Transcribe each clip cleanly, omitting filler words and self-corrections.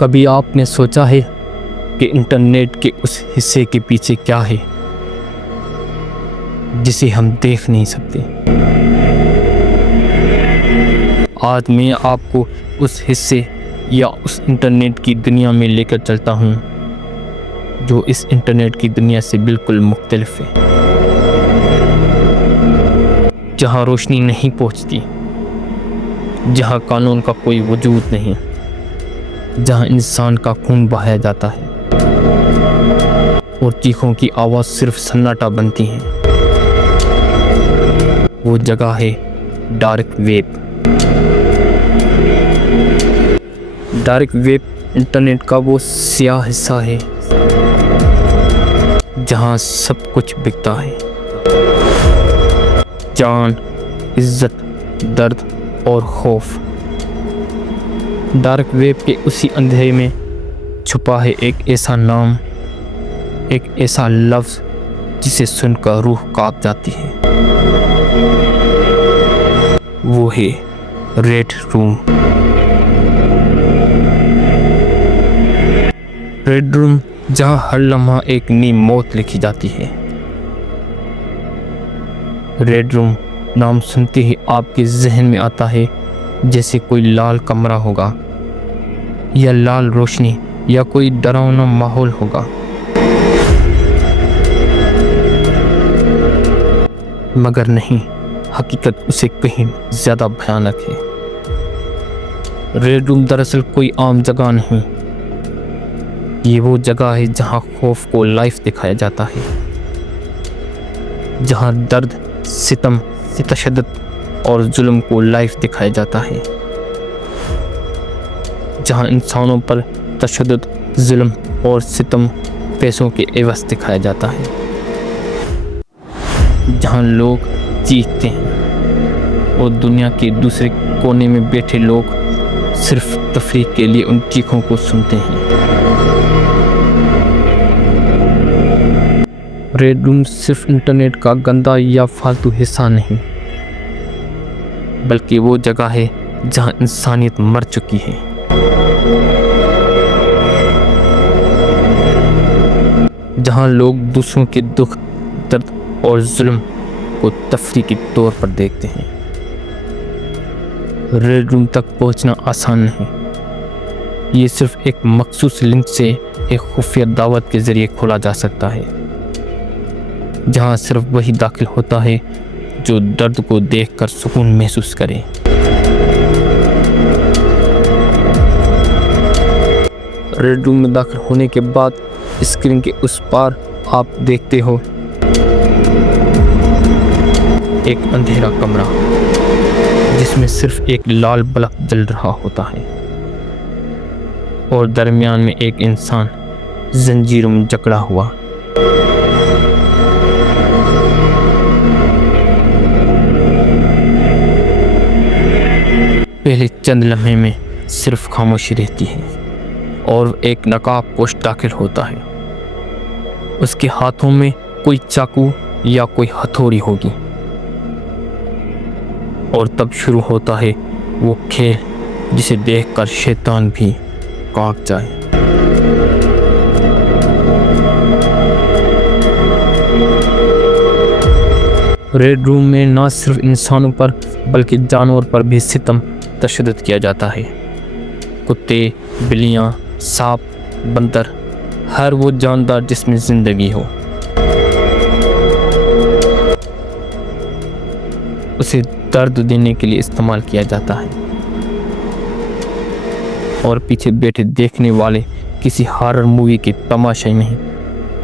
कभी आपने सोचा है कि इंटरनेट के उस हिस्से के पीछे क्या है जिसे हम देख नहीं सकते? आज मैं आपको उस हिस्से या उस इंटरनेट की दुनिया में लेकर चलता हूँ जो इस इंटरनेट की दुनिया से बिल्कुल मुख्तलिफ है, जहाँ रोशनी नहीं पहुँचती, जहाँ कानून का कोई वजूद नहीं, जहाँ इंसान का खून बहाया जाता है और चीखों की आवाज़ सिर्फ सन्नाटा बनती है। वो जगह है dark web. Dark web internet का वो स्याह हिस्सा है जहाँ सब कुछ बिकता है, जान, इज्जत, दर्द और खौफ। डार्क वेब के उसी अंधेरे में छुपा है एक ऐसा नाम, एक ऐसा लफ्ज़ जिसे सुनकर रूह कांप जाती है। वो है रेड रूम। रेड रूम, जहाँ हर लम्हा एक नई मौत लिखी जाती है। रेड रूम नाम सुनते ही आपके जहन में आता है जैसे कोई लाल कमरा होगा या लाल रोशनी या कोई डरावना माहौल होगा। मगर नहीं, हकीकत उसे कहीं ज़्यादा भयानक है। रेड रूम दरअसल कोई आम जगह नहीं, ये वो जगह है जहाँ खौफ को लाइव दिखाया जाता है, जहाँ दर्द, सितम, तशद्दुद और जुल्म को लाइव दिखाया जाता है, जहाँ इंसानों पर तशद्दुद, जुल्म और सितम पैसों के एवज दिखाया जाता है, जहाँ लोग चीखते हैं और दुनिया के दूसरे कोने में बैठे लोग सिर्फ तफरीह के लिए उन चीखों को सुनते हैं। रेड रूम सिर्फ इंटरनेट का गंदा या फालतू हिस्सा नहीं, बल्कि वो जगह है जहाँ इंसानियत मर चुकी है, जहाँ लोग दूसरों के दुख, दर्द और जुल्म को तफरीह के तौर पर देखते हैं। रेड रूम तक पहुँचना आसान नहीं, ये सिर्फ एक मखसूस लिंक से एक खुफिया दावत के ज़रिए खोला जा सकता है, जहाँ सिर्फ वही दाखिल होता है जो दर्द को देखकर सुकून महसूस करे। रेड रूम में दाखिल होने के बाद स्क्रीन के उस पार आप देखते हो एक अंधेरा कमरा जिसमें सिर्फ एक लाल बल्ब जल रहा होता है और दरमियान में एक इंसान जंजीरों में जकड़ा हुआ। पहले चंद लम्हे में सिर्फ खामोशी रहती है और एक नकाबपोश दाखिल होता है। उसके हाथों में कोई चाकू या कोई हथौड़ी होगी और तब शुरू होता है वो खेल जिसे देखकर शैतान भी कांप जाए। रेड रूम में न सिर्फ इंसानों पर बल्कि जानवर पर भी सितम, तशद्दुद किया जाता है। कुत्ते, बिल्लियाँ, सांप, बंदर, हर वो जानदार जिसमें जिंदगी हो, उसे दर्द देने के लिए इस्तेमाल किया जाता है। और पीछे बैठे देखने वाले किसी हॉरर मूवी के तमाशाई नहीं,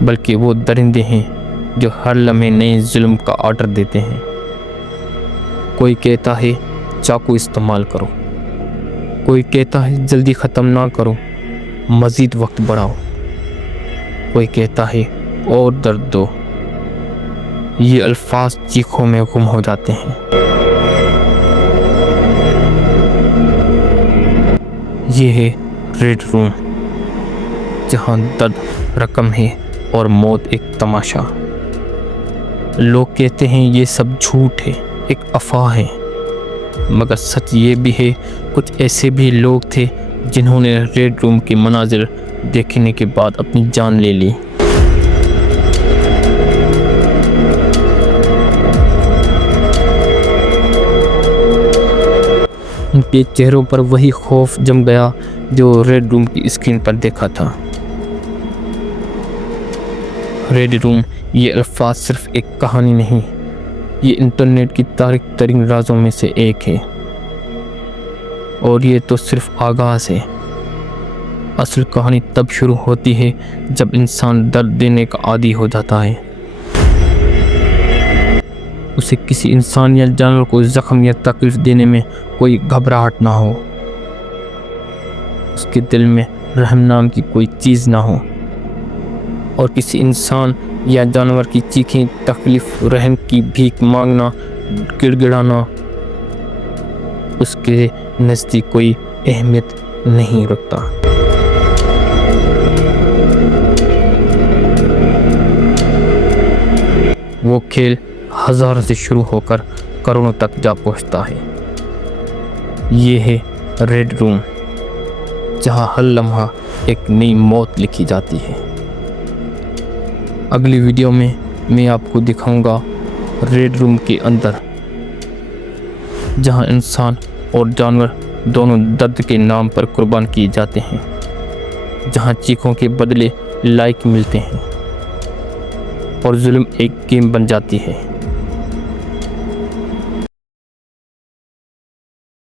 बल्कि वो दरिंदे हैं जो हर लम्हे नए जुल्म का ऑर्डर देते हैं। कोई कहता है चाकू इस्तेमाल करो, कोई कहता है जल्दी ख़त्म ना करो, मज़ीद वक्त बढ़ाओ, कोई कहता है और दर्द दो। ये अल्फाज चीखों में गुम हो जाते हैं। ये है रेड रूम, जहाँ दर्द रकम है और मौत एक तमाशा। लोग कहते हैं ये सब झूठ है, एक अफवाह है, मगर सच ये भी है कुछ ऐसे भी लोग थे जिन्होंने रेड रूम के मनाजिर देखने के बाद अपनी जान ले ली। उनके चेहरों पर वही खौफ जम गया जो रेड रूम की स्क्रीन पर देखा था। रेड रूम ये अल्फाज सिर्फ एक कहानी नहीं, ये इंटरनेट की तारीख तरीन राजों में से एक है। और ये तो सिर्फ आगाज़ है। असल कहानी तब शुरू होती है जब इंसान दर्द देने का आदी हो जाता है। उसे किसी इंसान या जानवर को ज़ख्म या तकलीफ देने में कोई घबराहट ना हो, उसके दिल में रहम नाम की कोई चीज़ ना हो, और किसी इंसान या जानवर की चीखें, तकलीफ, रहम की भीख मांगना, गिड़गिड़ाना उसके नज़दीक कोई अहमियत नहीं रखता। वो खेल हज़ारों से शुरू होकर करोड़ों तक जा पहुंचता है। ये है रेड रूम, जहां हर लम्हा एक नई मौत लिखी जाती है। अगली वीडियो में मैं आपको दिखाऊंगा रेड रूम के अंदर, जहां इंसान और जानवर दोनों दर्द के नाम पर कुर्बान किए जाते हैं, जहां चीखों के बदले लाइक मिलते हैं और जुल्म एक गेम बन जाती है।